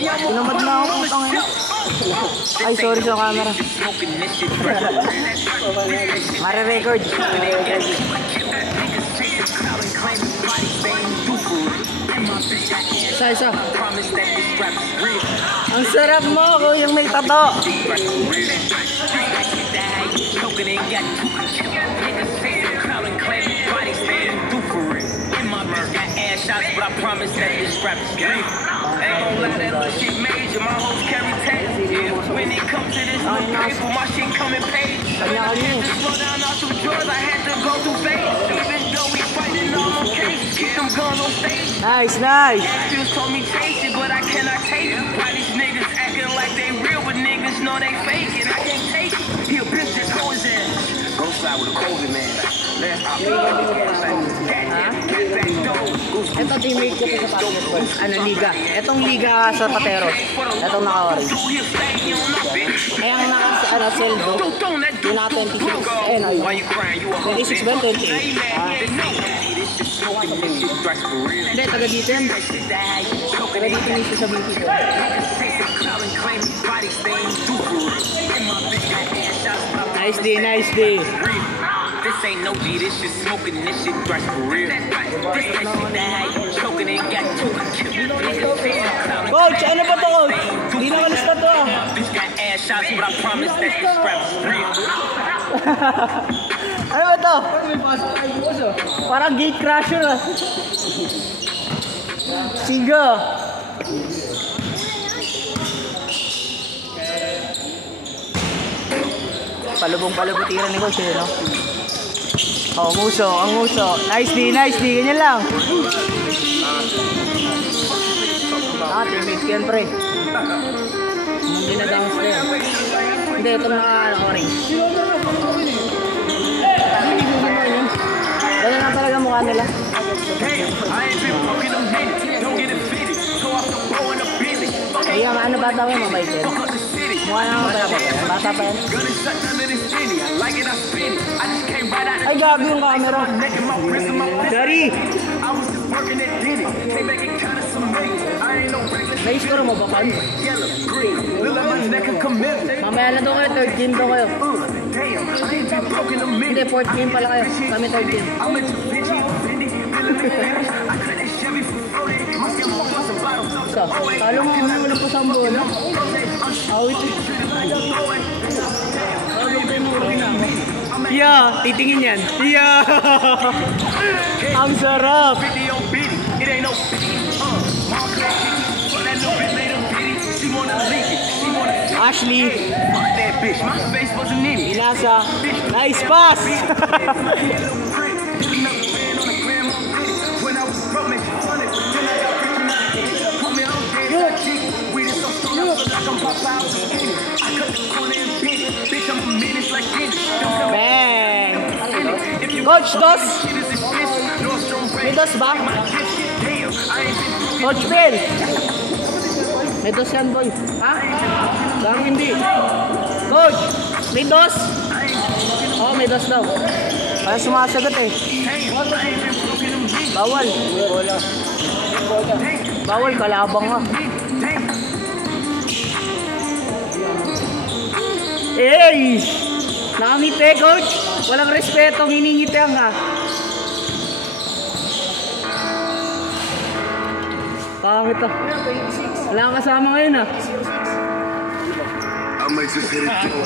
Tinamad na ako putang ina. Ay, sorry sa camera. Mare-record. Isa. Ang sarap mo kung yung may tato. But I promise that this rap is real. Ain't gon' lie, that little shit major. My hoes carry tags. When it comes to this little paper, my shit coming paid. Slow down off some drawers, I had to go through phase. Even though we fighting all my case, get them guns on stage. Nice. Feels told me chase it, but I cannot take it. Why these niggas acting like they real, but niggas know they fake it. I can't take it. He a bitch that throw his ass. Go slide with a COVID man. Ito teammate ko sa basketball. Ano, liga. Etong liga sa Pateros. Etong naka-orange. Ay, ang naka-seldo. Yung naka-26. Ayun, ayun. 26 ba? 28. Hindi, taga dito yan. Taga dito mismo sa BP ko. Nice day. This ain't no beat, this shit smoking, this shit thrash for real. This shit that you choking and got two. Coach, ano ba to, coach? Hindi na kalista to. Bitch got ass shots, but I promise that this rap is real. Ano ba to? Parang gate crasher ah. Siga. Palubong-palubutiran ni coach, no? Oh, ang nguso. Nice D. Ganyan lang. Teammate yan, pre. Hindi na dangos na yan. Hindi, itong naka-orange. Gano'n na talaga mukha nila. Ay, ano bata mo yung mabait yan? Mukha na bata pa yan. Ay, gabi yung camera. Dari! Na-score mo ba, Pan? Mamaya na doon kayo, third game doon kayo. Hindi, fourth game pala kayo. Kami third game. So, talo mo kami ulit po sa bola. Awit. Yeah, titingin yan. Yeah. Ang sarap. Ashley. Inasa. Nice pass. Bang! Coach, dos! May dos ba? Coach Phil! May dos yan, boy. Ha? Parang hindi. Coach! May dos! Oo, may dos daw. Kaya sumasagot eh. Bawal. Bawal, kalabang nga. Hey! Nakangiti, coach! Walang respeto, hiningitihan ka. Pangit ah. Wala kang kasama ngayon ah. I might just hit it, Joe.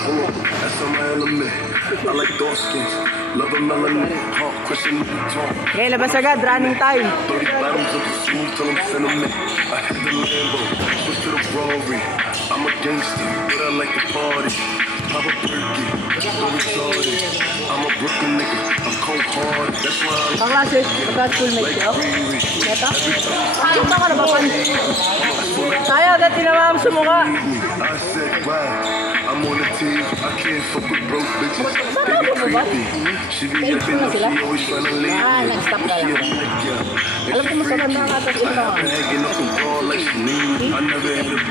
That's on my element. I like dark skins. Love a melanin. Heart question, talk. Okay, labas agad. Running time. 30 bottles of the smooth till I'm sentiment. I hit the Lambo. Switch to the Rory. I'm a gangster, but I like to party. I'm a perky, don't retarded. I'm a Brooklyn nigga. I'm cold-hearted. That's why I'm Paklase, magka-schoolmate ko. Neta? Ito ka na ba, Pan? Tayo, agad tinamam sa mukha. I said, wow, I'm on the team. I can't fuck with broke bitches. They be creepy. She be up in the she always tryna leave me. Nag-stop ka lang. Alam ko masakanda ka, tapos ito ka.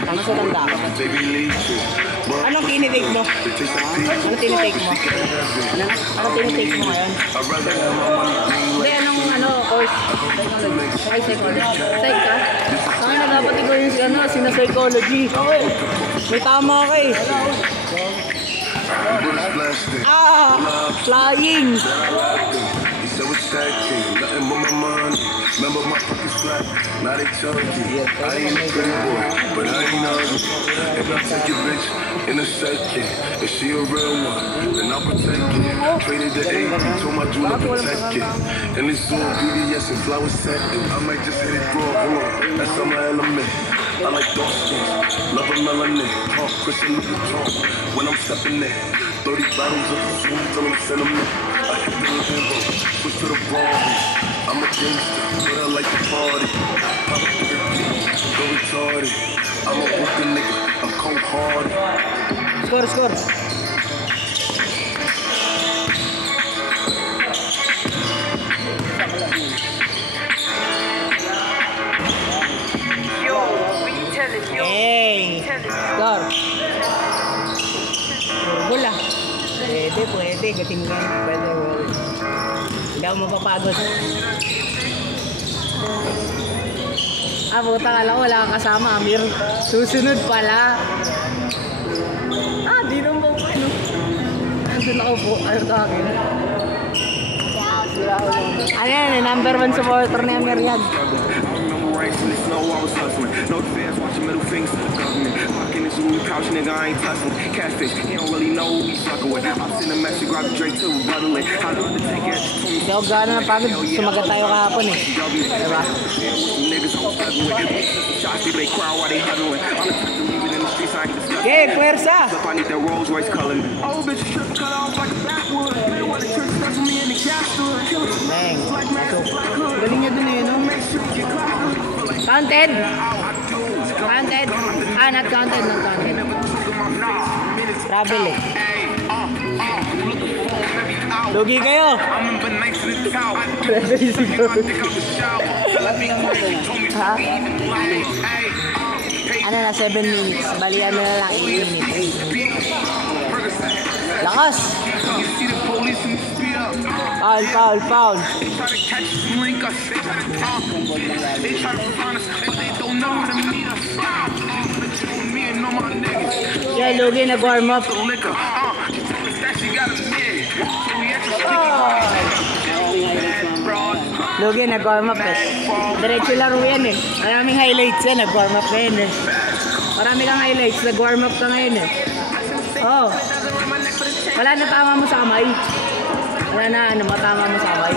Ano sa tanda ka? Anong kinitake mo? Ano tinitake mo? Ano tinitake mo ngayon? Hindi, anong course? Ay, psych ka? Psych ka? Saka na dapat ikaw yung ano, sina-psychology. May tama ka eh. Ah! Flying! So it's that king, nothing but my money. Remember my pockets flat, now they chunky. I ain't a pretty boy, but I ain't ugly. If I take your bitch in a second, if she a real one, then I'll protect it. Traded the 80, told my jeweler protect it. And it's all BDS and flower setting. I might just hit it raw, that's on my element. I like dark skins, love a melanin. Talk Christian with the talk when I'm stepping in. 30 bottles of food till I'm sentiment. I hit the limbo, switch to the ball. I'm a gangster, but I like to party. Pop up the beat, go retarded. I'm a working nigga, I'm cold hearted. Score, score. Hey, score. Bola. Pwede. Gating ka. Pwede. Hindi ako mapapagod. Puta, kala ko wala kang kasama, Amir. Susunod pala. Di naman po. Nandun ako po. Ano akin? Ano yan? Number 1 supporter ni Amir yan. No fans watching middle fingers to the government. Fucking this Louis couch nigga, I ain't touching. Catfish, he don't really know who he's fucking with. I'll send a message, grab the Drake too, bottle it. How the Undertaker told me. Hindi ako gano'n na pagod. Sumagat tayo kahapon eh. Diba? Okay, puwersa! I need that Rolls Royce color. Oh, bitch, trip cut off like a backwood. They want to trick stuff for me in the castle. Dang. Galing niya dun eh, no? Counted? Counted? Not counted, not counted. Travel eh. Lugi kayo! Ha? Ano na, 7 minutes. Bali, ano na lang, 8 minutes. Lakas! Foul. Yeah, Lugi nag-warm up. Lugi nag-warm up eh. Diretso laro yan eh. Maraming highlights yan, nag-warm up ngayon eh. Marami kang highlights, nag-warm up ka ngayon eh. Oh. Wala na tama mo sa kamay. Wala na matama mo sa kamay.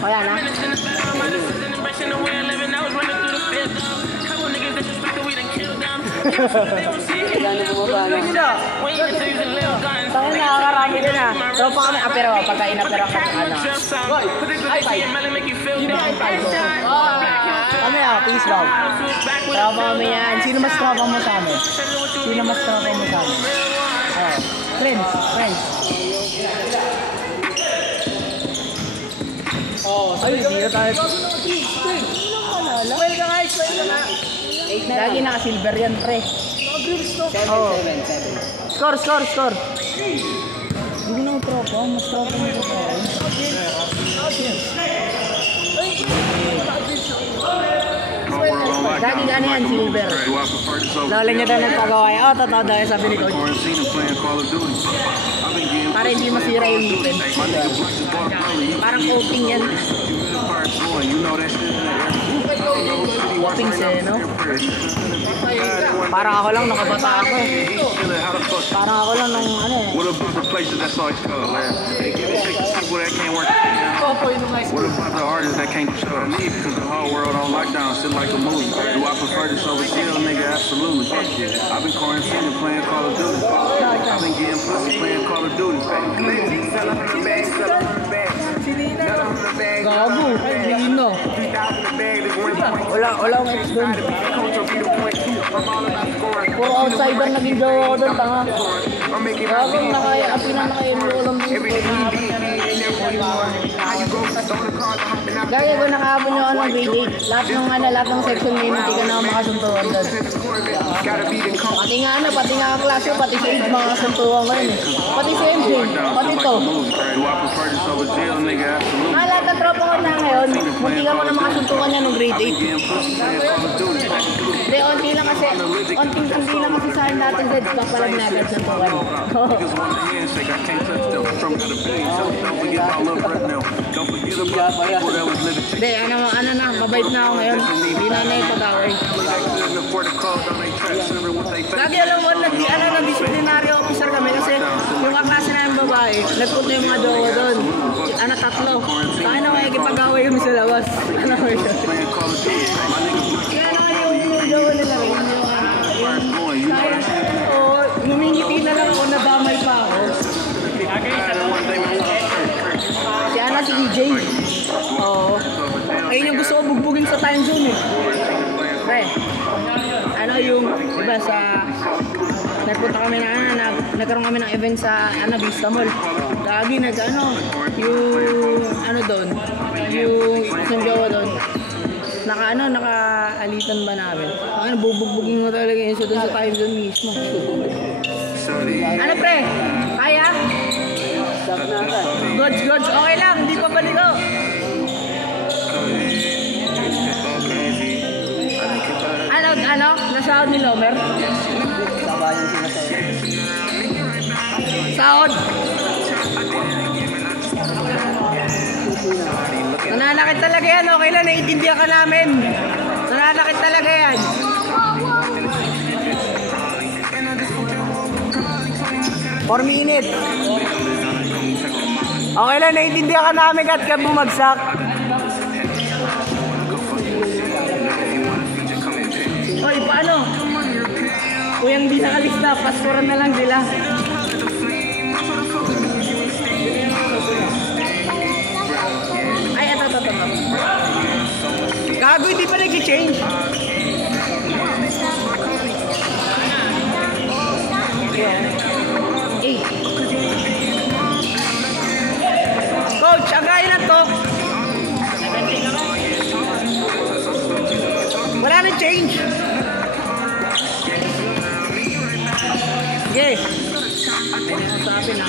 Wala na. Saan nakakarami din ah. So pa kami apero, pagkain apero ka ano. Kami please Bob. Tropa kami yan. Sino mas tropa mo sa amin? Friends. Ay, dito tayo. Smile ka nga. Lagi naka-silver yan, pre. 7. Score. Hindi na tropa. Mas tropa mo ito. Lagi gano'n yan, silver. Lala niya daw nagpagawa. Totoo daw yung sabi ni Coach. Para hindi masira yung ngipin. Parang coating yan. Coating siya, no? Parang ako lang, nakabata ako eh. Parang ako lang ng ano eh. What about the places that's all it's called, man? People that can't work. What about the artists that can't show me because the whole world on lockdown, shit like a movie. Do I prefer this over jail, nigga? Absolutely. Fuck yeah. I've been quarantined playing Call of Duty. I've been getting pussy playing Call of Duty. Gago, Lino. Wala akong ex doon. Puro outsider naging jowa ko doon, tanga. Gago, apinan na kayo yung ulam doon. Gaya ko nakahapon yung anong grade 8. Lahat ng section ngayon, hindi ka na makasuntuhan doon. Pati nga ang klase, pati si Ed makasuntuhan ngayon eh. Pati si MJ, pati to. Lahat ng tropa ko na ngayon, hindi ka mo na makasuntuhan niya nung grade 8. Hindi, onting hindi na kasi sa akin dati, Zed, papalag na agad sa tuwan. Hindi, ano na, mabait na ako ngayon. Hindi na ipag-away. Lagi alam mo, nag-disciplinary officer kami kasi yung kaklase na yung babae, nagpunta yung mga jowa doon. Tatlo. Kaya na makikipag-away kami sa labas. Ano mo yun? Kaya na yung jowa nila rin. Ngumingiti na lang ako, nadamay pa ako. Si Ana, si EJ. Oo. Ayun yung gusto ko bugbugin sa time zone eh. Pre, ano yung, diba sa, nagpunta kami na, nagkaroon kami ng event sa, Vista Mall. Lagi yung, doon, yung isang jowa doon. Naka-alitan ba namin? Bubugbugin mo talaga yun doon sa time zone mismo. Ano pre? Kaya? Gods, okay lang, hindi pa baligo. Nasahod ni Lomer? Sahod? Nananakit talaga yan, okay lang, naiintindihan ka namin. Nananakit talaga yan. For minute. Okay lang, naiintindihan ka namin kahit ka bumagsak. Hoy, paano? Kuyang di nakalista, pastoran na lang sila. Ay, ito. Gago, hindi pa nag-change. Coach, agayin na to. Wala na change. Sige. Sabi na.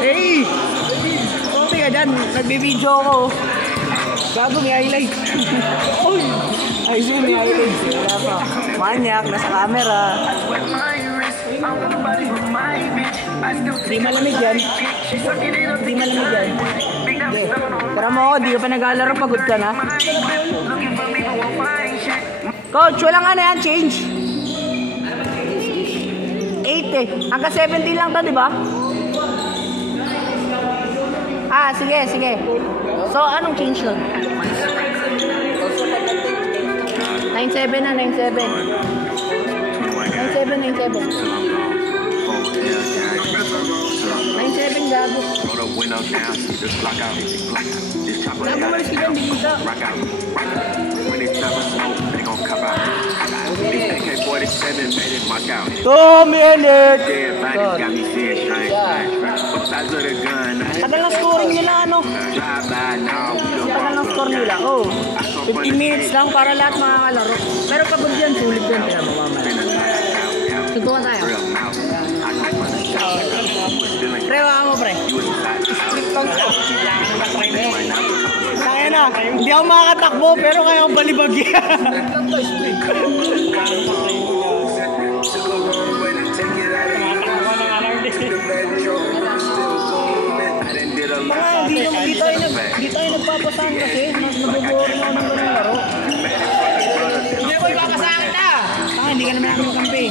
Hey! Okay ka dyan. Nagbibideo ako. Gago, may highlights. Uy! Ay, may highlights. Wala pa. Manyak, nasa camera. Di malamig yan. Di malamig yan. Tara mo ako, di ka pa naglalaro, pagod ka na. Coach, walang yan, change. 80. Hanggang 70 lang to, di ba? Sige. So, anong change nun? 9-7 na, 9-7. 9-7. 9-7 gago. Gago malis ka dyan, bigita. Tagal ng scoring nila, Tagal ng score nila, 15 minutes lang para lahat makakalaro. Pero pagod yan, sulit yan, pinamamamala. Suntukan tayo. Pre, baka mo, pre. Kaya na, hindi ako makakatakbo, pero kaya akong balibagyan. Di tayo nagpapasahan kasi, mas nabuboring ako ng ganang laro. Hindi ako ipapasahan kita! Hindi ka naman ako makampi.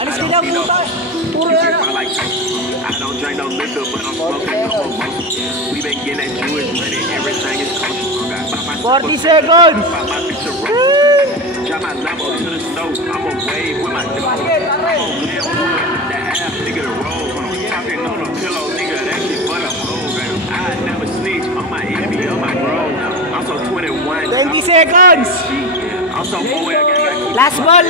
Alis ka lang, puta. Puro yan. 40 seconds! Twenty seconds! Last ball!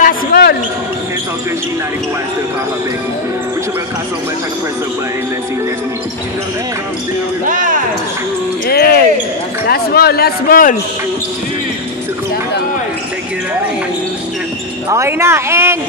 Hey! Last ball! Okay na, end!